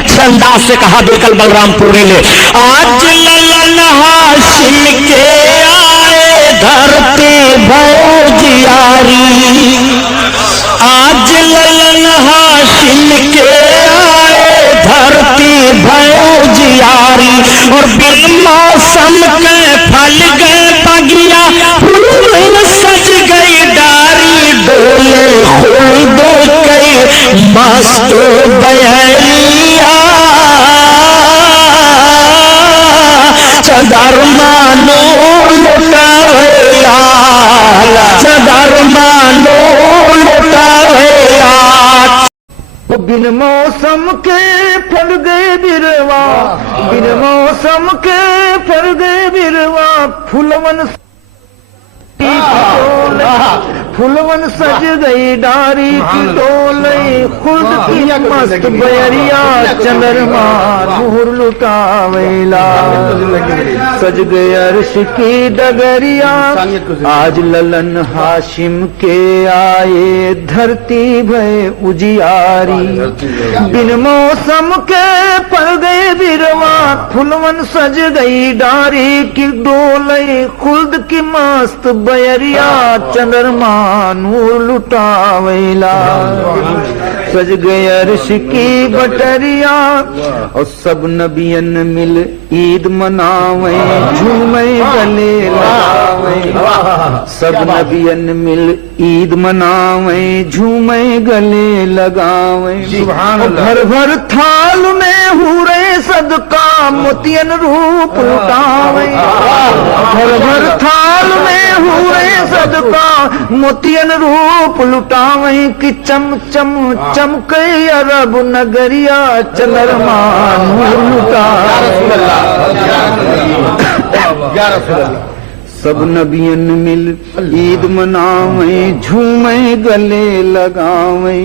اچھے انداز سے کہا بالکل بلرام پوری نے، آج للن ہاشم کے آئے دھرتی بھوجیاری، آج للن ہاشم کے آئے دھرتی بھوجیاری، اور بالموسم کے پھل گئے بگیا، پھول سج گئی ڈاری، ڈولے خلد کئی مست بیلیا، چدر مانو لٹاویا، چدر مانو لٹاویا۔ بن موسم کے پھل گئے بروا، بن موسم کے پھل گئے بروا، پھلون پھلون سج گئی ڈاری کی ڈولے، خلد کی مست بیریا، چندرما نور لٹا ویلا، سج گئے عرش کی ڈگریا، آج للن ہاشم کے آئے دھرتی بھئے اجیاری، بن موسم کے پڑ گئے بروا، پھلون سج گئی ڈاری کی ڈولے، خلد کی مست بیریا، چندرما نور لٹا ویلا، سج گئے عرش کی بٹریا، اور سب نبیان مل عید مناویں، جھومیں گلے لگاویں، سب نبیان مل عید مناویں، جھومیں گلے لگاویں، بھر بھر تھال میں حورے صدقہ موتین روپ لٹاویں، بھر بھر تھال میں حورے صدقہ موتین روپ لٹاویں، کہ چم چم چمکے عرب نگریا، چندرما نور لٹا، سب نبیان مل عید مناویں، جھومیں گلے لگاویں،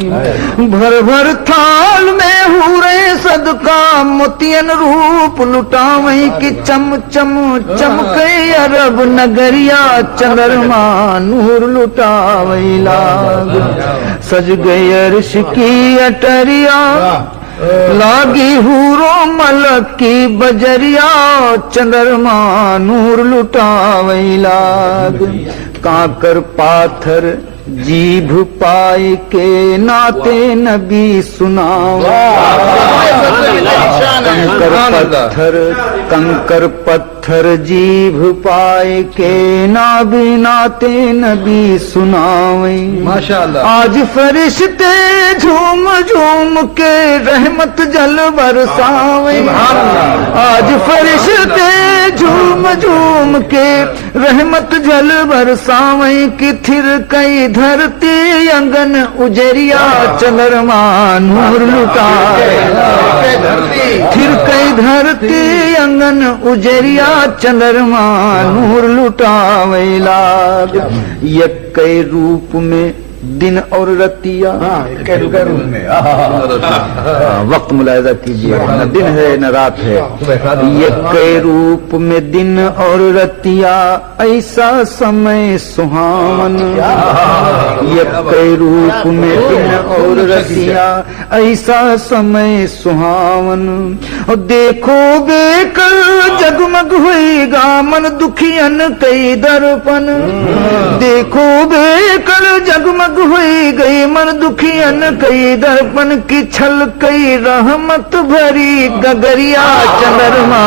بھر بھر تھال میں حورے صدقہ موتین روپ لٹاویں، کہ چم چم چمکے عرب نگریا، چندرما نور لٹاویں لاگ، سج گئی عرش کی اٹریا، لاگی حورو ملک کی بجریا، چندرما نور لٹاویں لاگ، کانکر پاتھر جیبھ پائی کے ناتے نبی کنکر پتھر جیبھ پائے کے ناتے نبی سناویں، ماشاءاللہ، آج فرشتے جھوم جھوم کے رحمت جل برساویں، آج فرشتے جھوم جھوم کے رحمت جل برساویں، کہ تھر کئی دھرتی انگن اجریا، چندرما نور لٹائے، پھر کئی دھرتی انگن اجریا، چندرما نور لٹاویں لاگ، یکے روپ میں دن اور رتیا، وقت ملاحظہ کیجیے، نہ دن ہے نہ رات ہے، یکے روپ میں دن اور رتیا، ایسا سمے سہاون، یکے روپ میں دن اور رتیا، ایسا سمے سہاون، اور دیکھو بے کل جگمگ ہوئی گا من دکھین کئی درپن، دیکھو بے کل جگمگ ہوئی گئی من دکھین کئی درپن، کی چھل کئی رحمت بھری گگریا، چندرما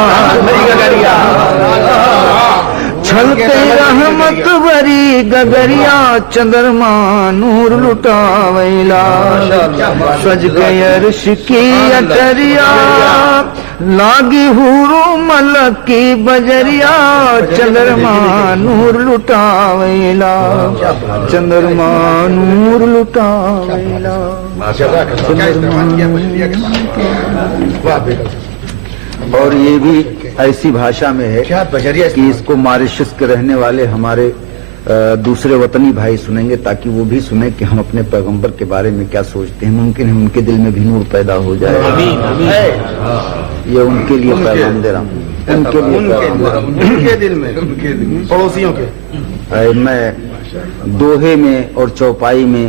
چھل کئی رحمت بھری گگریا، چندرما نور لٹاویں لاگ، سج گئی عرش کی اٹریا، لاگی حورو ملک کی بجریا، چندرما نور لٹاویں لاگ، چندرما نور لٹاویں لاگ، اور یہ بھی ایسی بھاشا میں ہے کہ اس کو ماریشس کے رہنے والے ہمارے دوسرے وطنی بھائی سنیں گے، تاکہ وہ بھی سنیں کہ ہم اپنے پیغمبر کے بارے میں کیا سوچتے ہیں، ممکن ہے ان کے دل میں بھی نور پیدا ہو جائے، یہ ان کے لیے پیغام دے رہا ہوں، ان کے لیے دل میں، پڑوسیوں کے۔ میں دوہے میں اور چوپائی میں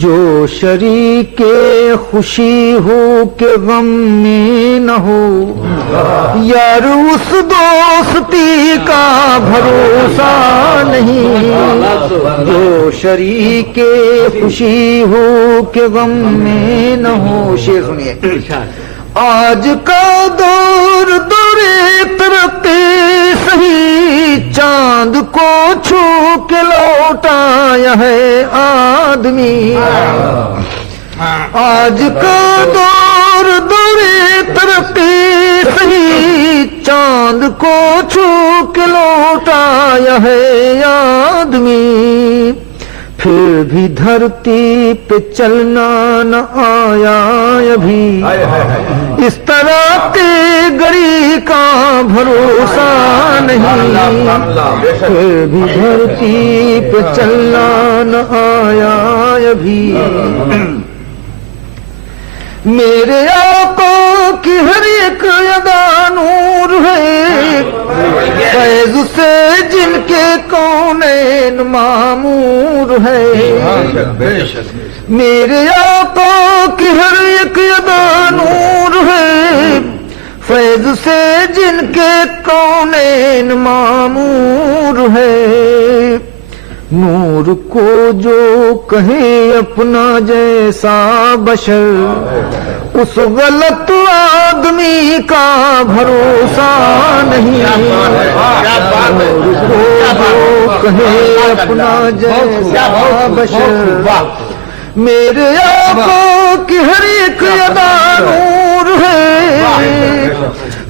جو شریک خوشی ہو کہ غم میں نہ ہو، یار اس دوستی کا بھروسہ نہیں، جو شریک خوشی ہو کہ غم میں نہ ہو۔ شعر سنیے۔ آج کا دور دور ترقی سہی، چاند کو چھو کے لوٹایا ہے آدمی، آج کا دور دور ترقی سہی، چاند کو چھو کے لوٹایا ہے آدمی، پھر بھی دھرتی پہ چلنا نہ آیا ابھی، اس طرح کے گڑی کا بھروسہ نہیں، پھر بھی دھرتی پہ چلنا نہ آیا ابھی۔ میرے آقا کی ہر ایک ادا نور ہے، فیض سے جن کے کونین معمور ہے، میرے آقا کی ہر ایک ادا نور ہے، فیض سے جن کے کونین معمور ہے، نور کو جو کہے اپنا جیسا بشر، اس غلط آدمی کا بھروسہ نہیں، نور کو جو کہے اپنا جیسا بشر، میرے آقا کی ہر ایک ادا نور ہے،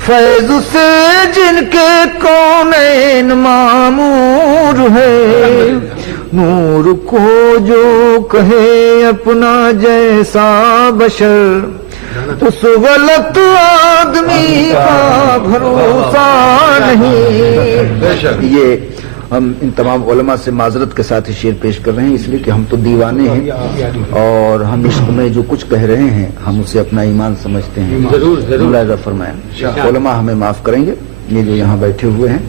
فیض سے جن کے کونین معمور ہے، نور کو جو کہے اپنا جیسا بشر، اس غلط آدمی کا بھروسہ نہیں۔ یہ ہم ان تمام علماء سے معذرت کے ساتھ شعر پیش کر رہے ہیں، اس لیے کہ ہم تو دیوانے ہیں اور ہم عشق میں جو کچھ کہہ رہے ہیں ہم اسے اپنا ایمان سمجھتے ہیں۔ ملاحظہ فرمائیں، علماء ہمیں معاف کریں گے، یہ جو یہاں بیٹھے ہوئے ہیں،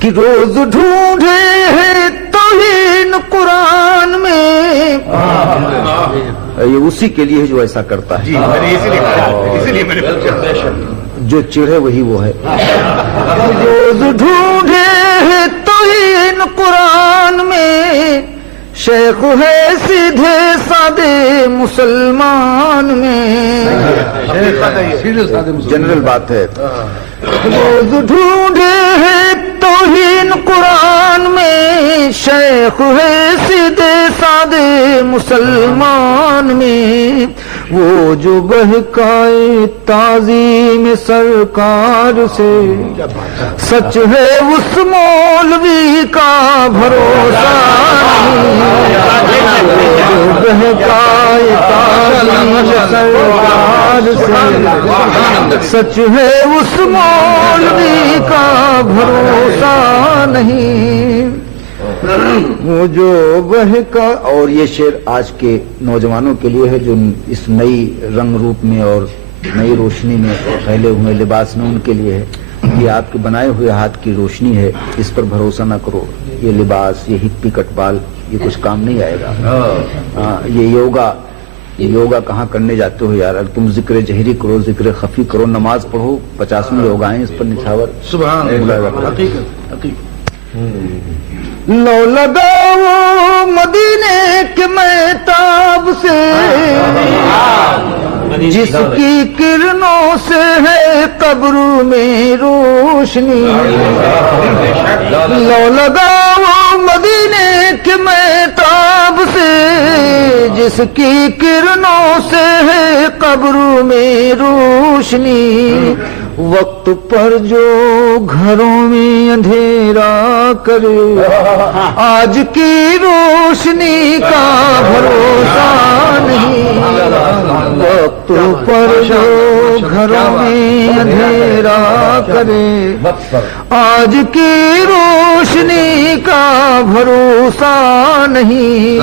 کہ روز ڈھونڈے ہیں توہین قرآن میں، یہ اسی کے لیے جو ایسا کرتا ہے، جو چڑھے وہی وہ ہے۔ روز ڈھونڈے ہیں توہین قرآن میں، شیخ ہے سیدھے سادے مسلمان میں، جنرل بات ہے۔ روز ڈھونڈے ہیں توہین قرآن میں، شیخ ہے سیدھے سادے مسلمان میں، وہ جو بہکائے تعظیم سرکار سے، سچ ہے اس مولوی کا بھروسہ نہیں، جو بہکائے تعظیم سرکار سے، سچ ہے اس مولوی کا بھروسہ نہیں، وہ جو بہکا۔ اور یہ شعر آج کے نوجوانوں کے لیے ہے جو اس نئی رنگ روپ میں اور نئی روشنی میں پھیلے ہوئے لباس میں، ان کے لیے ہے۔ یہ آپ کے بنائے ہوئے ہاتھ کی روشنی ہے، اس پر بھروسہ نہ کرو، یہ لباس، یہ ہپی کٹ بال، یہ کچھ کام نہیں آئے گا۔ یہ یوگا کہاں کرنے جاتے ہو یار، تم ذکر جہری کرو، ذکر خفی کرو، نماز پڑھو، 50 یوگائیں اس پر نچھاور۔ سبحان اللہ۔ لو لگاؤ مدینے کے مہتاب سے، جس کی کرنوں سے ہے قبر میں روشنی، لو لگاؤ مدینے کے مہتاب سے، جس کی کرنوں سے ہے قبر میں روشنی، وقت پر جو گھروں میں اندھیرا کرے، آج کی روشنی کا بھروسہ نہیں، وقت پر جو گھروں میں اندھیرا کرے، آج کی روشنی کا بھروسہ نہیں۔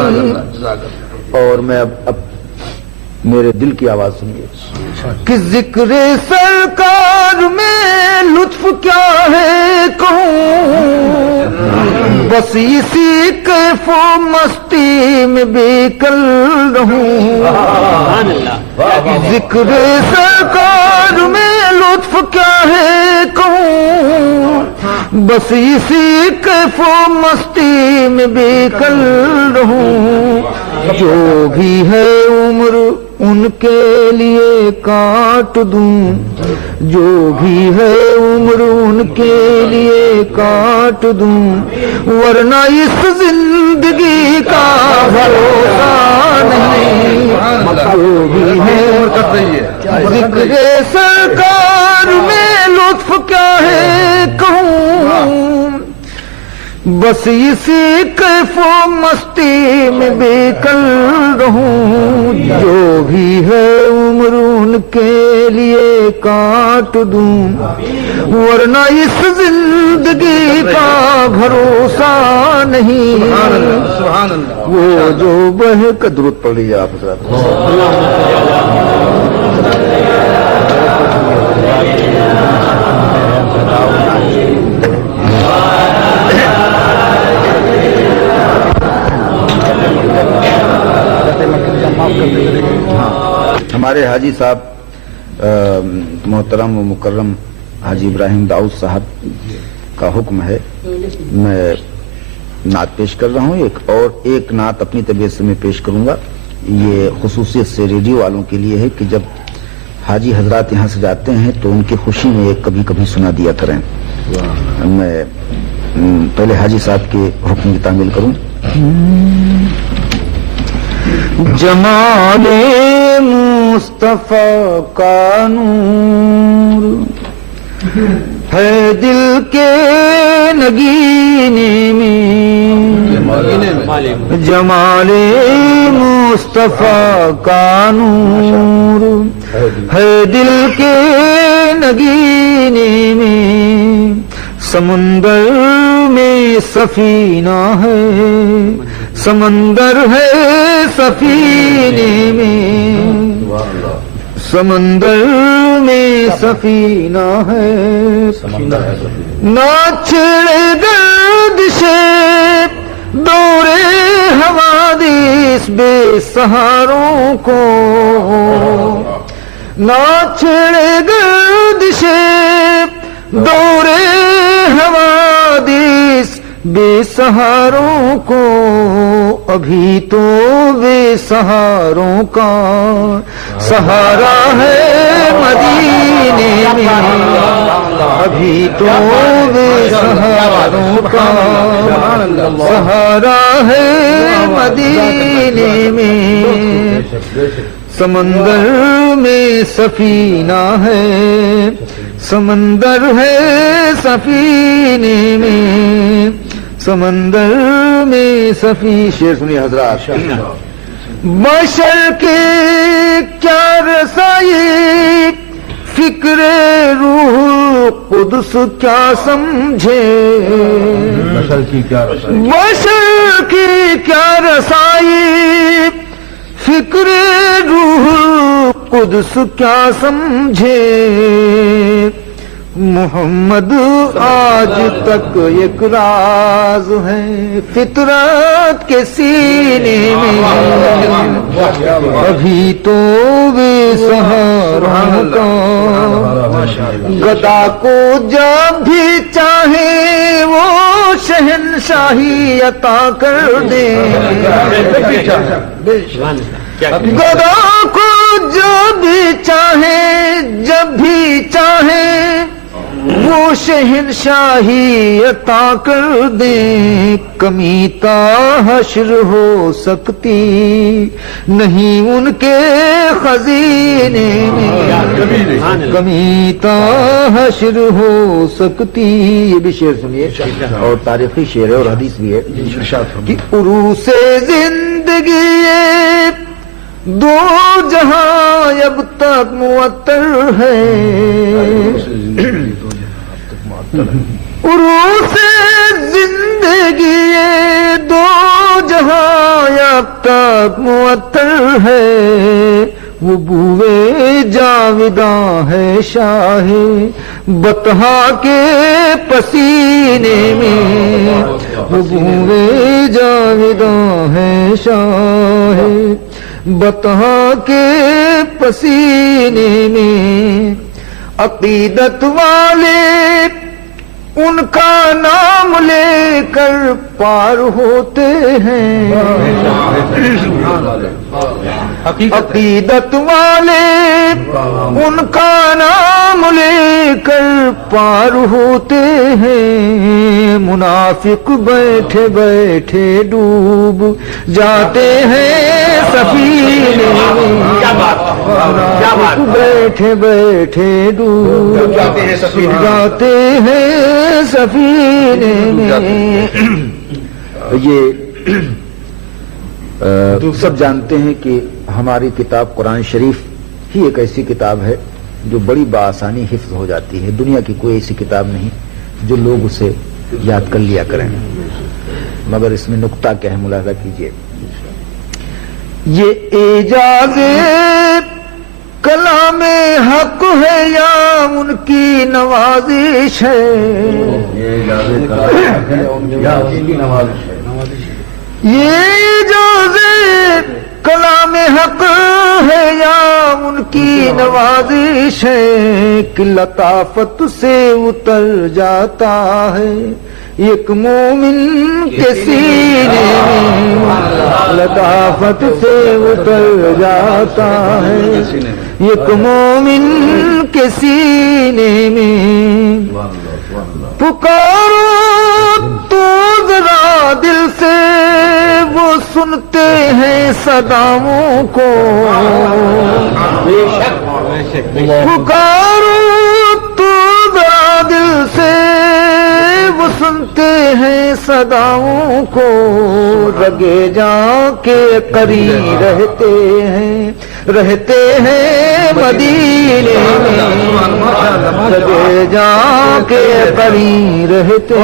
اور میں اب میرے دل کی آواز سنیے کہ ذکر سرکار میں لطف کیا ہے کہوں، بس اسی کے کیف و مستی میں بے کل رہوں، ذکر سرکار میں لطف کیا ہے کہوں، بس اسی کیف و مستی میں بے کل رہوں، جو بھی ہے عمر ان کے لیے کاٹ دوں، جو بھی ہے عمر ان کے لیے کاٹ دوں، ورنہ اس زندگی کا بھروسہ نہیں، جو بھی ہے ذکر سرکار میں لطف کیا ہے کہوں، بس اسی کیف و مستی میں بے کل رہوں، جو بھی ہے عمر ان کے لیے کاٹ دوں، ورنہ اس زندگی کا بھروسہ نہیں، وہ جو بہے کا درود پڑھ لیجیے آپ حضرات۔ ہمارے حاجی صاحب محترم و مکرم حاجی ابراہیم داؤد صاحب کا حکم ہے، میں نعت پیش کر رہا ہوں، ایک نعت اپنی طبیعت سے میں پیش کروں گا۔ یہ خصوصیت سے ریڈیو والوں کے لیے ہے کہ جب حاجی حضرات یہاں سے جاتے ہیں تو ان کی خوشی میں ایک کبھی کبھی سنا دیا کریں۔ میں پہلے حاجی صاحب کے حکم کی تعمیل کروں۔ جمال مصطفیٰ کا نور ہے دل کے نگینے میں، جمال مصطفیٰ کا نور ہے دل کے نگینے میں، سمندر میں سفینہ ہے، سمندر ہے سفینے میں، سمندر میں سفینہ ہے، نہ چھڑے گردش دور حوادث بے سہاروں کو، نہ چھڑے گردش دور حوادث بے سہاروں کو، ابھی تو بے سہاروں کا سہارا ہے مدینے میں، ابھی تو بے سہاروں کا سہارا ہے مدینے میں، سمندر میں سفینہ ہے، سمندر ہے سفینے میں، سمندر میں شعر سنیے حضرات۔ بشر کے کیا رسائی فکر روح قدس کیا سمجھے، بشر کی کیا رسائی فکر روح قدس کیا سمجھے، محمد آج تک ایک راز ہے فطرت کے سینے میں، ابھی تو بے سہاروں کا گدا کو جب بھی چاہے وہ شہنشاہی عطا کر دے، گدا کو جب بھی چاہے وہ شہنشاہی عطا کر دیں، کمی تا حشر ہو سکتی نہیں ان کے خزینے میں، کمی تا حشر ہو سکتی۔ یہ بھی شعر سنیے اور تاریخی شعر ہے اور حدیث بھی ہے کہ عروس زندگی دو جہاں اب تک معطر ہے، عروس زندگی دو جہاں اب تک معطر ہے، وہ بوئے جاوداں ہے شاہ بطحا کے پسینے میں، بوئے جاویداں ہے شاہ بطحا کے پسینے میں عقیدت والے ان کا نام لے کر پار ہوتے ہیں عقیدت والے ان کا نام لے کر پار ہوتے ہیں منافق بیٹھے بیٹھے ڈوب جاتے ہیں سفینے میں منافق بیٹھے بیٹھے ڈوب جاتے ہیں سفینے میں یہ سب جانتے ہیں کہ ہماری کتاب قرآن شریف ہی ایک ایسی کتاب ہے جو بڑی بآسانی حفظ ہو جاتی ہے. دنیا کی کوئی ایسی کتاب نہیں جو لوگ اسے یاد کر لیا کریں. مگر اس میں نقطہ کیا ہے ملاحظہ کیجئے. یہ اعجاز کلام حق ہے یا ان کی نوازش ہے یہ اعجاز کلام حق ہے یا ان کی نوازش ہے کہ لطافت سے اتر جاتا ہے ایک مومن کے سینے میں لطافت سے اتر جاتا ہے ایک مومن کے سینے میں پکارو تو ذرا دل سے وہ سنتے ہیں صداؤں کو پکارو تو ذرا دل سے وہ سنتے ہیں صداؤں کو رگے جا کے قریب رہتے ہیں مدینے میں رگے جا کے قریب رہتے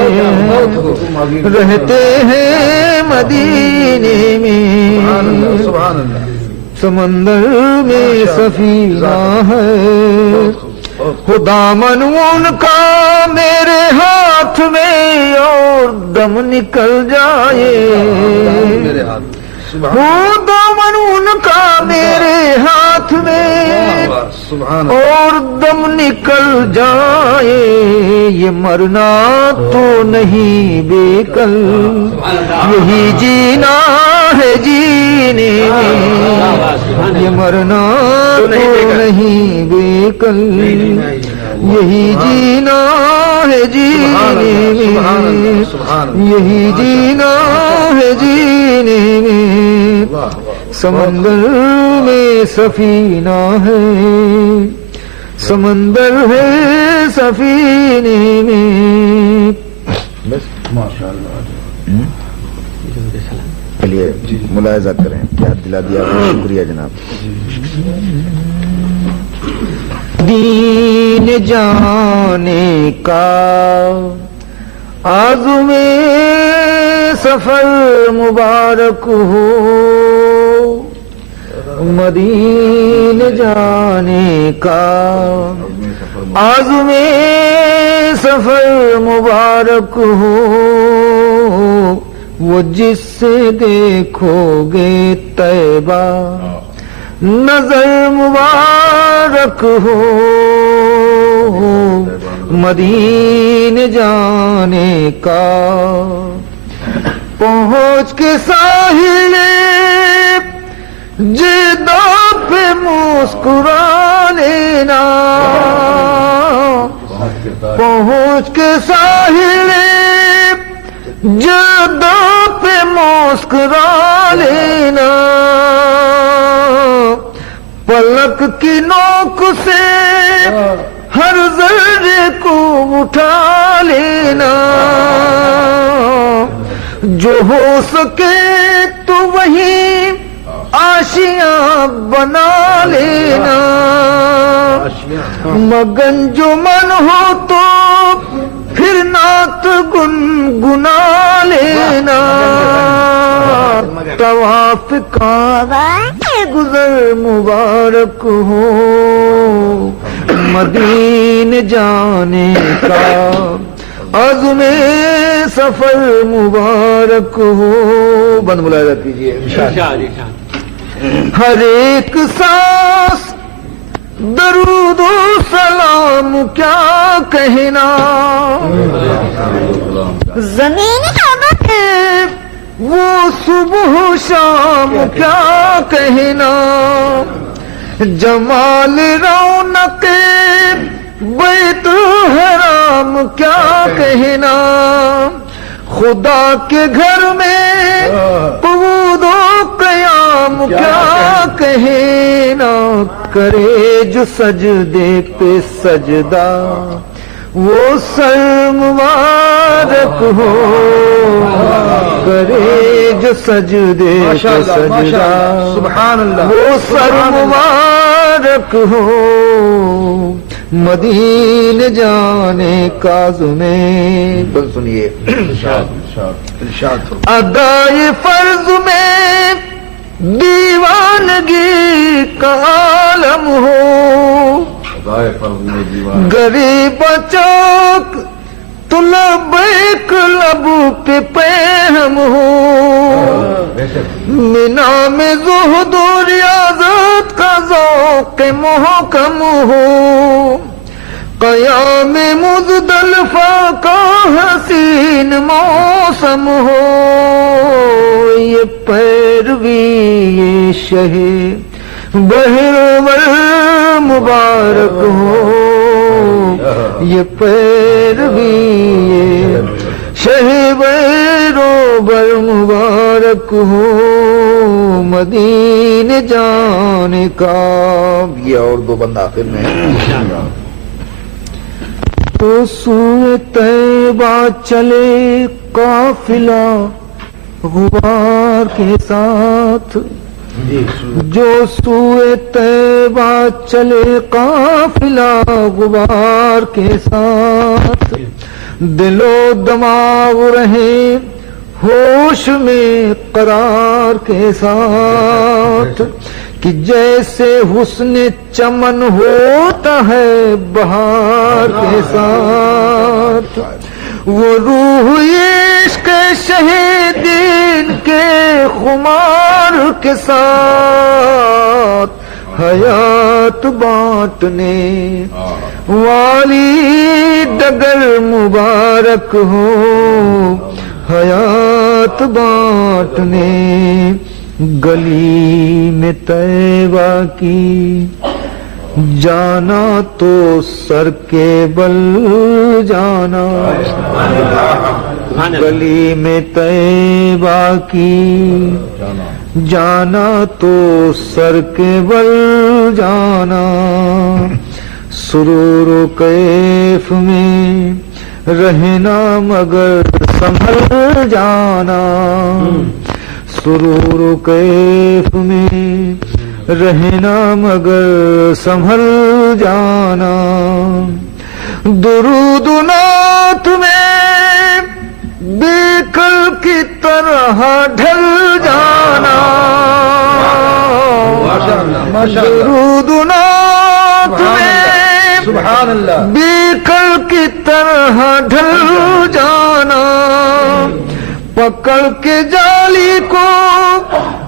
ہیں مدینے میں سمندر میں سفینہ ہے دامن ان کا میرے ہاتھ میں اور دم نکل جائے دامن ان کا میرے ہاتھ میں اور دم نکل جائے یہ مرنا تو نہیں بیکل یہی جینا ہے جینے میں یہ مرنا تو نہیں بیکل یہی جینا ہے جینے میں یہی جینا ہے جینے میں سمندر میں سفینہ ہے سمندر ہے سفینے میں بس ماشاءاللہ. چلیے ملاحظہ کریں کیا دلا دیا. شکریہ جناب. دین جانے کا عزم سفر مبارک ہو مدین جانے کا عزم سفر مبارک ہو وہ جس سے دیکھو گے طیبہ نظر مبارک ہو مدین جانے کا پہنچ کے ساحل جدہ پہ مسکرا لینا پہنچ کے ساحل جدہ پہ مسکرا لینا پلک کی نوک سے ہر ذرے کو اٹھا لینا جو ہو سکے تو وہی آشیاں بنا لینا مگن جو من ہو تو پھر نعت گنگنا لینا طواف کا گزر مبارک ہو مدین جانے کا عزم سفر مبارک ہو. بند ملاحظہ کیجیے. ہر ایک سانس درود و سلام کیا کہنا. زمین وہ صبح و شام کیا کہنا. جمال رونق بیت الحرام کیا کہنا. خدا کے گھر میں قعود و قیام کیا کہنا. کرے جو سجدے پہ سجدہ وہ سر مبارک ہو. کرے جو سجدے پہ سجدہ سبحان اللہ. وہ سر مبارک ہو. مدینے جانے کا زمین. بس سنیے. ادائے فرض میں دیوانگی کا عالم ہو. غریب چوک تو لبیک لب پہ پہم ہو. مینا میں زہد و ریاضت کا ذوق محکم ہو. قیام مزدلفہ کا حسین موسم ہو. یہ پیروی یہ شہ بہرور مبارک ہو. یہ پیروی یہ شہ بہرور مبارک ہو. مدینے جانے کا. یہ اور دو بند آخر میں. تو سوئے طیبہ چلے قافلہ غبار کے ساتھ. جو سوئے طیبہ چلے قافلہ غبار کے ساتھ. دل و دماغ رہے ہوش میں قرار کے ساتھ. کہ جیسے حسن چمن ہوتا ہے بہار کے ساتھ. وہ روح عشق شہیدین کے خمار کے ساتھ. حیات بانٹنے والی ڈگر مبارک ہو. حیات بانٹنے گلی میں طیبہ کی جانا تو سر کے بل جانا. گلی میں طیبہ کی جانا تو سر کے بل جانا. سرور و کیف میں رہنا مگر سنبھل جانا. سرور و کیف میں رہنا مگر سنبھل جانا. درود و نعت میں بے کل کی طرح ڈھل جانا. درود و نعت میں سبحان اللہ. بے کل کی طرح ڈھل جانا. پکڑ کے جالی کو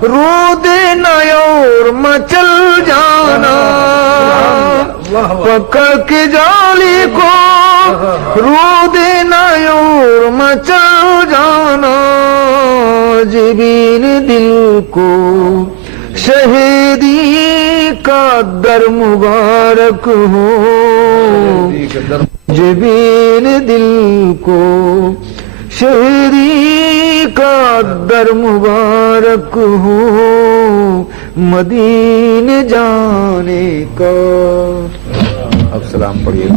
رو دینا اور مچل جانا. پکڑ کے جالی کو رو دینا اور مچل جانا. جبین دل کو شہیدی کا در مبارک ہو. جبین دل کو شہیدی کا در مبارک ہو. مدینے جانے کا. اب سلام پڑھیے.